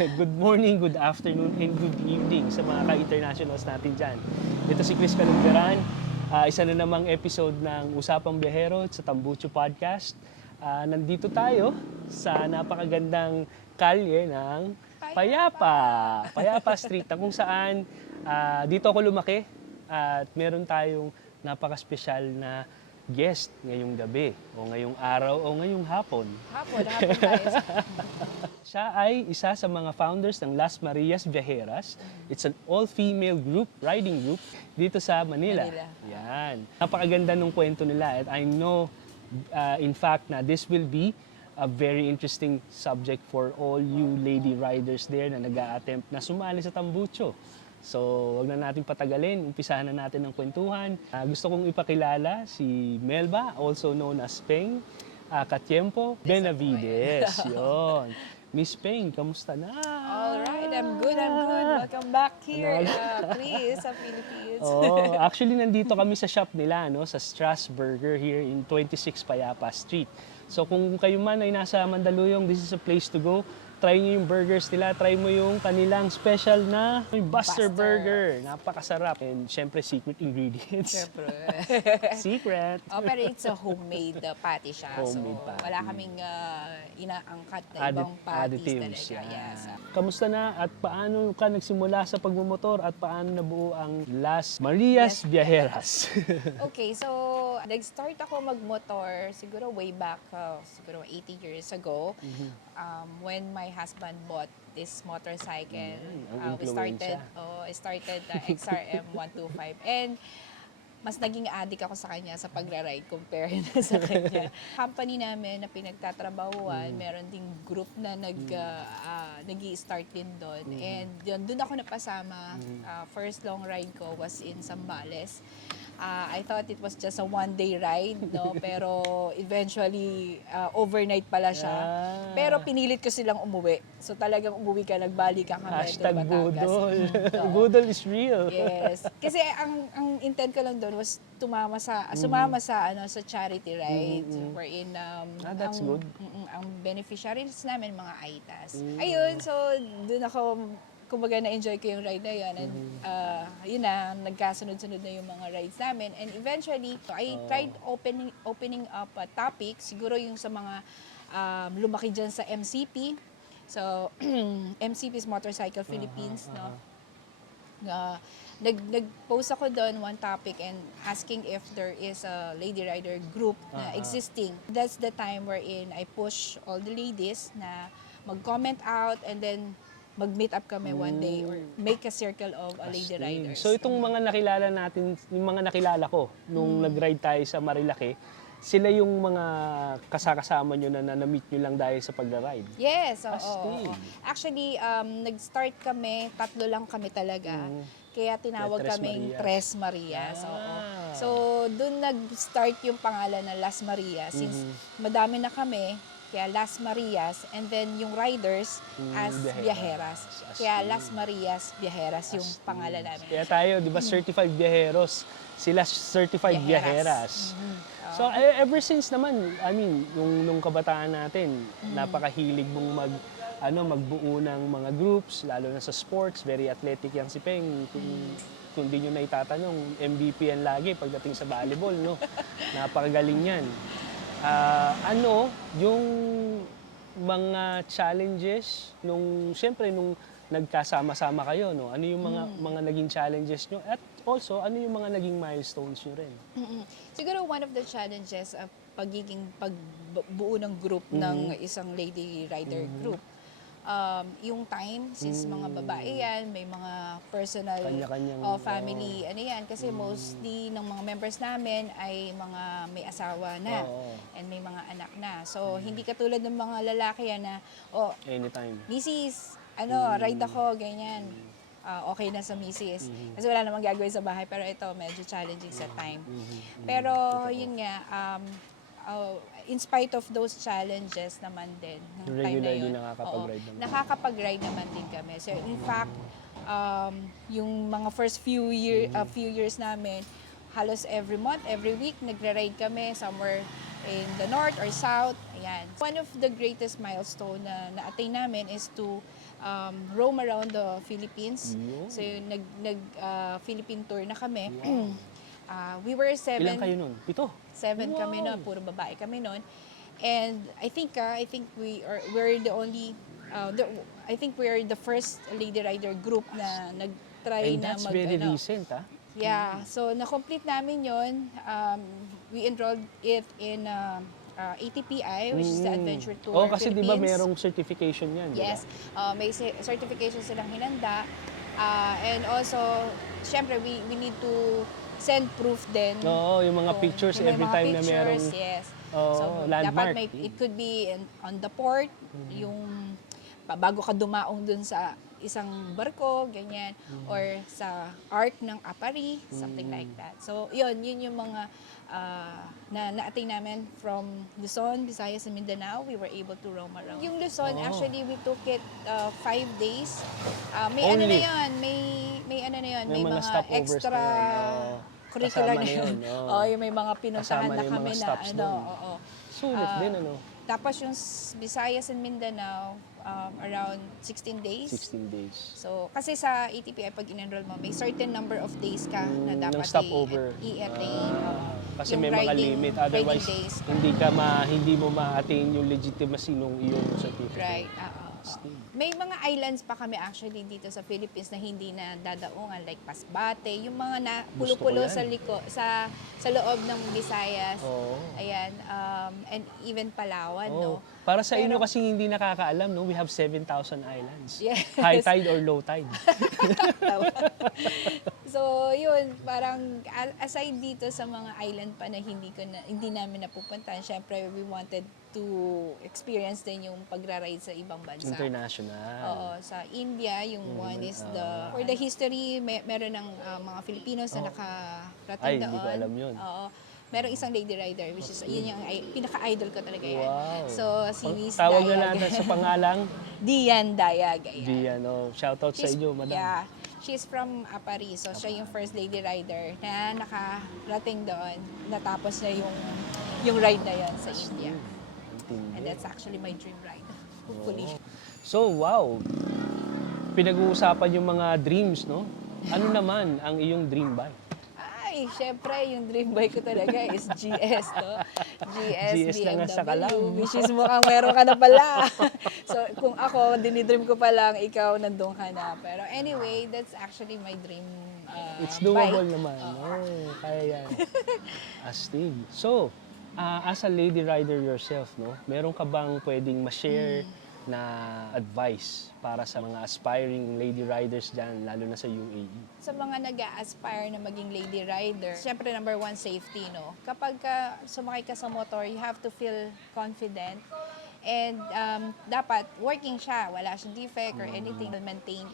Good morning, good afternoon, and good evening sa mga ka-internationals natin dyan. Ito si Chris Calumberan, isa na namang episode ng Usapang Biyahero sa Tambucho Podcast. Nandito tayo sa napakagandang kalye ng Payapa Street, na kung saan dito ako lumaki at meron tayong napaka-special na guest ngayong gabi o ngayong araw o ngayong hapon. Hapon tayo. Siya ay isa sa mga founders ng Las Marias Viajeras. It's an all-female group, riding group, dito sa Manila. Yan. Napakaganda ng kwento nila at I know, in fact, na this will be a very interesting subject for all you lady riders there na nag-a-attempt na sumali sa Tambucho. So, wag na natin patagalin. Umpisahan na natin ang kwentuhan. Gusto kong ipakilala si Melba, also known as Peng Katiempo Benavides. Yon. Miss Peng, kamusta na? Alright, I'm good. Welcome back here, Chris, sa Philippines. Oh, actually, nandito kami sa shop nila, no, sa Strasburger here in 26 Payapa Street. So, kung kayo man ay nasa Mandaluyong, this is a place to go. Try nyo yung burgers nila, try mo yung kanilang special na Buster Burger. Napakasarap. And syempre, secret ingredients. Siyempre. Secret. Pero it's a homemade patty siya. Homemade so, patty. wala kaming inaangkat na ibang patties Additives. talaga. Yeah. Yes. Kamusta na at paano ka nagsimula sa pagmumotor at paano nabuo ang Las Marias Viajeras? Okay, so nag-start ako magmotor siguro way back, siguro 80 years ago. When my husband bought this motorcycle, I started the XRM 125, and mas naging addict ako sa kanya sa pagra-ride compare na sa kanya. Company namin na pinagtatrabahuan, meron ding group na nag-i-start din doon. And doon ako napasama. First long ride ko was in Zambales. I thought it was just a one-day ride, no? Pero eventually, overnight pala siya. Pero pinilit ko silang umuwi. So talagang umuwi ka, nagbalik ka kami. Hashtag Budol. Budol is real. Yes. Kasi ang intent ko lang doon was sumama sa charity ride, wherein that's good. Ang beneficiaries namin mga AITAs. Ayun, so doon ako kumbaga na-enjoy ko yung ride na yun. And yun na, nagkasunod-sunod na yung mga rides namin. And eventually, I tried opening up a topic, siguro yung sa mga lumaki dyan sa MCP. So, MCP is Motorcycle Philippines, no? Nag-post ako doon one topic and asking if there is a lady rider group na existing. That's the time wherein I push all the ladies na mag-comment out and then mag-meet up kami one day or make a circle of a lady riders. So itong mga nakilala natin, yung mga nakilala ko nung nag-ride tayo sa Marilaki, sila yung mga kasama nyo na na-meet nyo lang dahil sa pag-ride? Yes, oo. Actually, nag-start kami, 3 lang kami talaga. Kaya tinawag kaming Tres Marias. So doon nag-start yung pangalan na Las Marias. Since madami na kami, kaya Las Marias, and then yung riders as Viajeras. Kaya Las Marias Viajeras yung pangalan namin. Kaya tayo, di ba, certified viajeros. Sila certified viajeras. So ever since naman, I mean, nung kabataan natin, napakahilig mong magbuo ng mga groups, lalo na sa sports, very athletic yan si Peng. Kung di nyo na itatanong, MVP yan lagi pagdating sa volleyball, no? Napakagaling yan. Ano yung mga challenges siyempre nung nagkasama-sama kayo, no? Ano yung mga naging challenges nyo? At also, ano yung mga naging milestones nyo rin? Siguro one of the challenges of pagbuo ng group ng isang lady rider group, yung time, since mga babae yan, may mga personal family, ano yan, kasi mostly ng mga members namin ay mga may asawa na and may mga anak na. So, hindi katulad ng mga lalaki yan na, anytime. Mrs., ride ako, ganyan. Okay na sa misis. Kasi wala namang gagawin sa bahay, pero ito, medyo challenging sa time. Pero, yun nga, in spite of those challenges naman din, ng time na yun, nakakapag-ride naman din kami. So, in fact, yung mga first few years namin, halos every month, every week, nagre-ride kami somewhere in the north or south. Ayan. One of the greatest milestone na na-attain namin is to roam around the Philippines. Yun. So Philippine tour na kami. Wow. We were Ilan kayo 7 nun? 7? kami Wow. noon, puro babae kami noon. And I think we're the only I think we're the first lady rider group na nag-try And na that's very ano. recent, ah. Yeah, so na-complete namin 'yon. We enrolled it in ATPI, which is the Adventure Tour Oh, kasi di ba Philippines. merong certification yan, di ba? Yes, may certification silang hinanda. And also, syempre, we need to send proof din. Oo, yung mga Kung- pictures yung may every mga time na pictures, merong yes. Oo, So, landmark. dapat it could be on the port, yung bago ka dumaong dun sa isang barko, ganyan, or sa arc ng Apari, something like that. So, yun yung mga na-attain namin from Luzon, Visayas, and Mindanao. We were able to roam around. Yung Luzon, Oh. actually, we took it 5 days. May ano na Only? yun, may ano na yun, May mga mga stopovers extra na yun, oo. curricular Kasama na na yun. yun, oo. Oo, yung may mga pinuntahan Kasama na na yung kami mga na stops ano, doon. oo. Sulit din, ano? Tapos yung Visayas and Mindanao, around 16 days. 16 days. So, kasi sa ATPI, pag in-enroll mo, may certain number of days ka na Ng dapat stopover. i-attain. Kasi Yung may mga riding- limit. riding Otherwise, days. hindi mo ma-attain yung legitimacy nung iyong certificate. Right. Oo. Still. May mga islands pa kami actually dito sa Philippines na hindi na dadaungan, like Masbate, yung mga na Gusto ko pulo-pulo yan. sa loob ng Visayas. Oo. Ayan, and even Palawan, Oh, no? para sa inyo Pero- kasi hindi nakakaalam, no? We have 7,000 islands. Yes. High tide or low tide. So, yun, parang aside dito sa mga island pa na hindi namin napupuntahan, syempre we wanted to experience din yung pagra-ride sa ibang bansa. International. Oo, sa India, yung one is for the history, meron ng mga Filipinos na nakarating Ay, doon. hindi ko alam yun. Oo. Merong isang lady rider, which is, yun yung pinaka-idol ko talaga yan. Wow. So, si Miss Tawag na Dayag. natin sa pangalang Dian Dayag. Ayan. Dian. Oh, shoutout sa inyo, madam. Yeah. She's from Apari. So, siya yung first lady rider na nakarating doon. Natapos na yung ride na yan sa India. And that's actually my dream ride. Hopefully. So, wow. Pinag-uusapan yung mga dreams, no? Ano naman ang iyong dream bike? Ay, syempre, yung dream bike ko talaga is GS, no? GS lang ang sakalam. Which is mukhang meron ka na pala. So, kung ako, dinidream ko pa lang, ikaw, nandun ka na. Pero anyway, that's actually my dream It's doable bike. naman. Oh, kaya yan. Astig. So, as a lady rider yourself, no? Meron ka bang pwedeng ma-share na advice para sa mga aspiring lady riders dyan, lalo na sa UAE? Sa mga nag-aspire na maging lady rider, syempre number one, safety, no? Kapag sumakay ka sa motor, you have to feel confident. And dapat working siya, wala siyang defect or anything, maintained.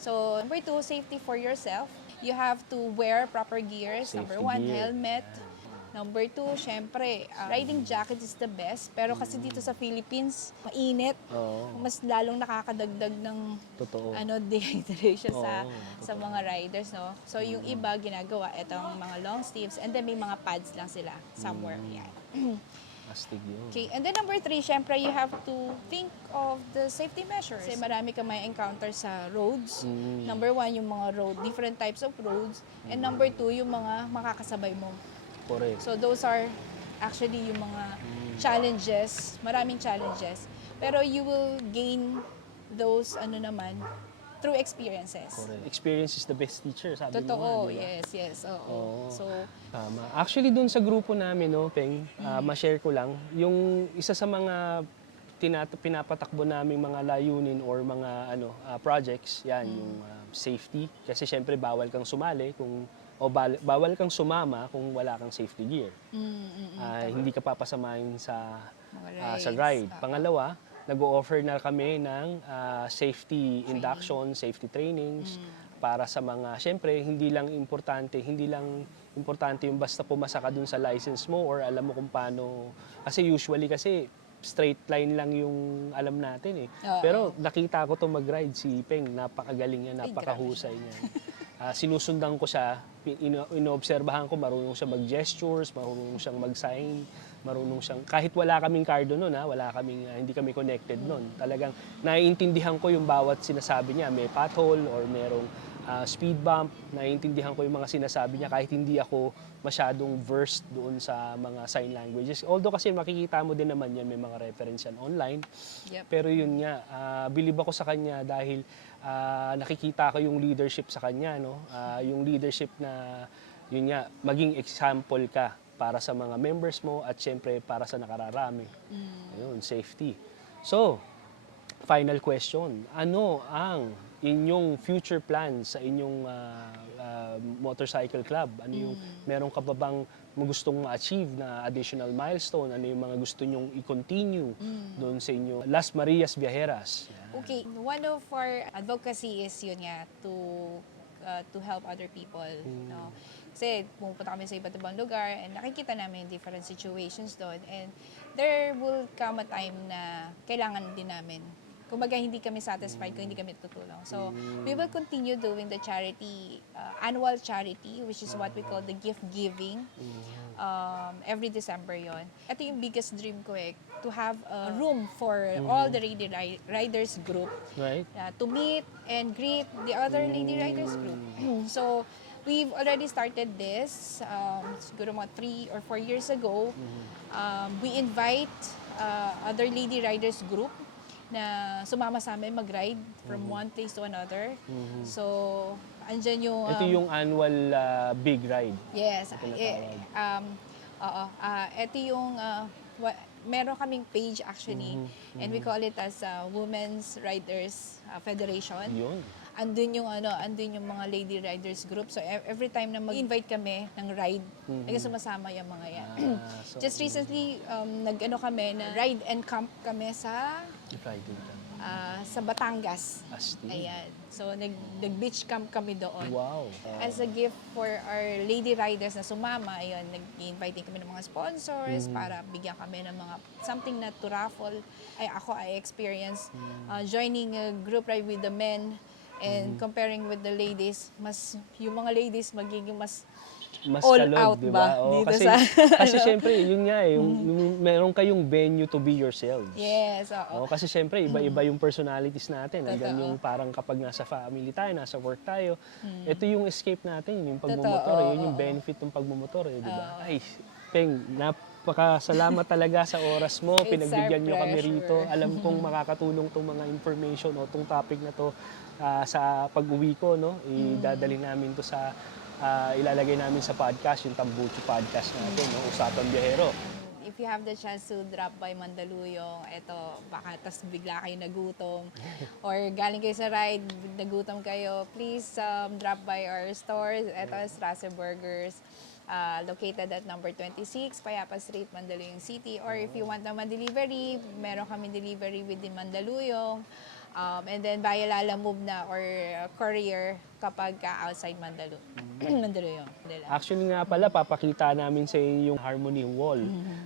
So, number two, safety for yourself. You have to wear proper gears. Safety Number one, gear. helmet. Number two, syempre, riding jacket is the best. Pero kasi dito sa Philippines, mainit. Oo, Mas lalong nakakadagdag ng totoo. dehydration Oo, sa mga riders, no? So, yung iba ginagawa, itong mga long sleeves, and then may mga pads lang sila somewhere. Yan. Astig yun. Okay, and then number three, syempre, you have to think of the safety measures. Kasi marami ka may encounter sa roads. Number one, yung mga different types of roads. And number two, yung mga makakasabay mo. Correct. So those are actually yung mga challenges, maraming challenges. Pero you will gain those through experiences. Correct. Experience is the best teacher, sabi mo Totoo, nga, di ba? yes, oo. Oo. So, Tama. Actually, dun sa grupo namin, no, Peng, ma-share ko lang, yung isa sa mga pinapatakbo naming mga layunin or mga projects, yan, yung safety. Kasi syempre, bawal kang sumali bawal kang sumama kung wala kang safety gear. Hindi ka papasamahin sa mga ride. rides. Pangalawa, nag-o-offer na kami ng safety induction, safety trainings para sa mga, syempre, hindi lang importante yung basta pumasa ka dun sa license mo or alam mo kung paano. Kasi usually straight line lang yung alam natin eh. Oo. Pero nakita ko to mag-ride si Peng, napakagaling niya, Ay, napakahusay niya. Sinusundan ko siya, inoobserbahan ko, marunong siya mag-gestures, marunong siyang mag-sign. marunong siyang, kahit wala kaming cardo noon, wala kaming, hindi kami connected noon. Talagang naiintindihan ko yung bawat sinasabi niya, may pothole or merong speed bump, naiintindihan ko yung mga sinasabi niya kahit hindi ako masyadong versed doon sa mga sign languages. Although kasi makikita mo din naman yan, may mga reference yan online. Yep. Pero yun nga, believe ako sa kanya dahil nakikita ko yung leadership sa kanya, no? Yung leadership na, yun nga, maging example ka para sa mga members mo at syempre para sa nakararami. Ayun, safety. So, final question. Ano ang inyong future plans sa inyong motorcycle club? Ano yung meron ka ba bang gustong ma-achieve na additional milestone? Ano yung mga gusto nyong i-continue doon sa inyo? Las Marias Viajeras. Okay, one of our advocacy is yun nga, to help other people. No? Kasi pumunta kami sa iba't ibang lugar and nakikita namin different situations doon. And there will come a time na kailangan din namin. Kumbaga, hindi kami satisfied kung hindi kami tutulong. So, we will continue doing the charity, annual charity, which is what we call the gift giving. Every December yon. Ito yung biggest dream ko to have a room for all the lady riders group. Right? To meet and greet the other lady riders group. So, we've already started this, siguro mga 3 or 4 years ago. We invite other lady riders group na sumama sa amin mag-ride from one place to another. So, andyan yung... Ito yung annual big ride. Yes. na tinatawag. Oo. Ito yung... meron kaming page actually, and we call it as Women's Riders Federation. Yun. Andun yung mga lady riders group. So every time na mag-invite kami ng ride, sumasama yung mga yan. So, Just recently, kami na ride and camp kami sa Friday ka. sa Batangas. Asti. Ayan. So nag-beach camp kami doon. Wow. As a gift for our lady riders na sumama, ayun, nag-invite din kami ng mga sponsors para bigyan kami ng mga something na to raffle. I experienced joining a group ride with the men and comparing with the ladies, yung mga ladies magiging mas all kalog, out diba? ba Oo, dito kasi, sa kasi syempre, yun nga yung meron kayong venue to be yourselves. Yes, oo. Kasi syempre, iba-iba yung personalities natin. Hanggang Totoo. yung parang kapag nasa family tayo, nasa work tayo, ito yung escape natin, yung Totoo, pagmumotor. Yun yung oo. benefit ng pagmumotor, di ba? Ay, Peng, napakasalamat talaga sa oras mo. It's Pinagbigyan our nyo kami pleasure. rito. Alam kong makakatulong tong mga information o tong topic na to sa pag-uwi ko, no? Idadali namin to sa ilalagay namin sa podcast, yung Tambucho podcast natin, no? Usapang Biyahero. If you have the chance to drop by Mandaluyong, eto, baka tas bigla kayo nagutom, or galing kayo sa ride, nagutom kayo, please drop by our stores. Eto is Strasser Burgers, located at number 26, Payapa Street, Mandaluyong City. Or if you want naman delivery, meron kami delivery within Mandaluyong. And then via Lala Move na or courier kapag outside Mandaluyong. Actually nga pala, papakita namin sa iyo yung Harmony Wall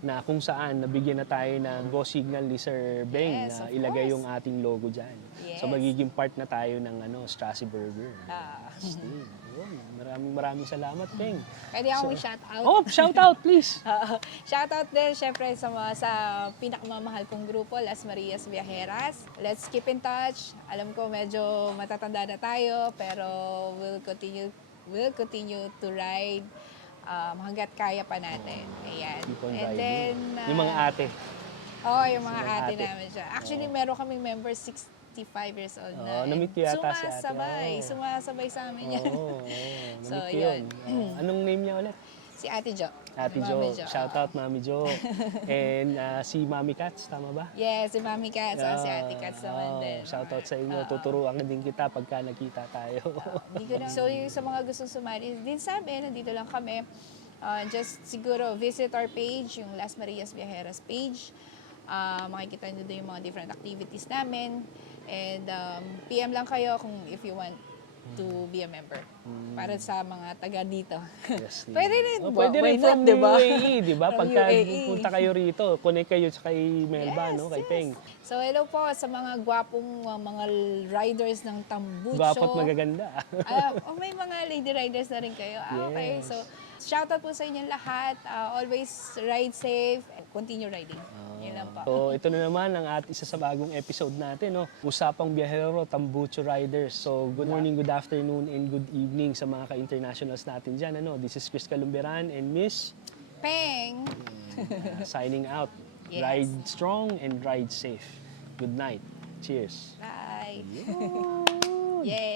na kung saan nabigyan na tayo ng go signal ni Sir Beng Yes, na of ilagay course. yung ating logo dyan. Yes. So magiging part na tayo ng Strasser Burger. Maraming salamat, Beng. Pwede akong i-shout out. Oh, shout out please! Shoutout din syempre sa pinakamamahal kong grupo, Las Marias Viajeras. Let's keep in touch. Alam ko medyo matatanda na tayo, pero we'll continue to ride hanggat kaya pa natin. Ayan. Keep on And riding. then, Yung mga ate. yung mga Sila ate ate. namin siya. Actually, meron kaming members 65 years old na. Na-meet ko yata si ate. Sumasabay sa amin yan. Oo, So, na-meet ko yun. Anong name niya ulit? Si Ate Jo. Ate Mami Jo. Shout out, Mami Jo. And si Mami Cats, tama ba? Yes, si Mami Cats, si Ate Cats naman din. Shout out sa inyo. Tuturuan din kita pagka nakita tayo. So, yung sa mga gustong sumali din sa amin, nandito lang kami. Just siguro visit our page, yung Las Marias Viajeras page. Makikita nyo doon yung mga different activities namin. And PM lang kayo kung if you want to be a member. Para sa mga taga dito. Yes, Pwede rin. Pwede Why rin not, from diba? UAE, di ba? From Pagka UAE. punta kayo rito, connect kayo sa kay Melba, no? Kay Peng. So, hello po sa mga gwapong mga riders ng Tambucho. Gwapo at magaganda. May mga lady riders na rin kayo. Okay. Yes. So, Shoutout po sa inyong lahat. Always ride safe. Continue riding. Yun lang po. So, ito na naman ang isa sa bagong episode natin, no? Usapang Biyahero, Tambucho Riders. So, good morning, good afternoon, and good evening sa mga ka-internationals natin dyan. Ano? This is Chris Calumberan and Miss Peng! signing out. Yes. Ride strong and ride safe. Good night. Cheers. Bye! Yay!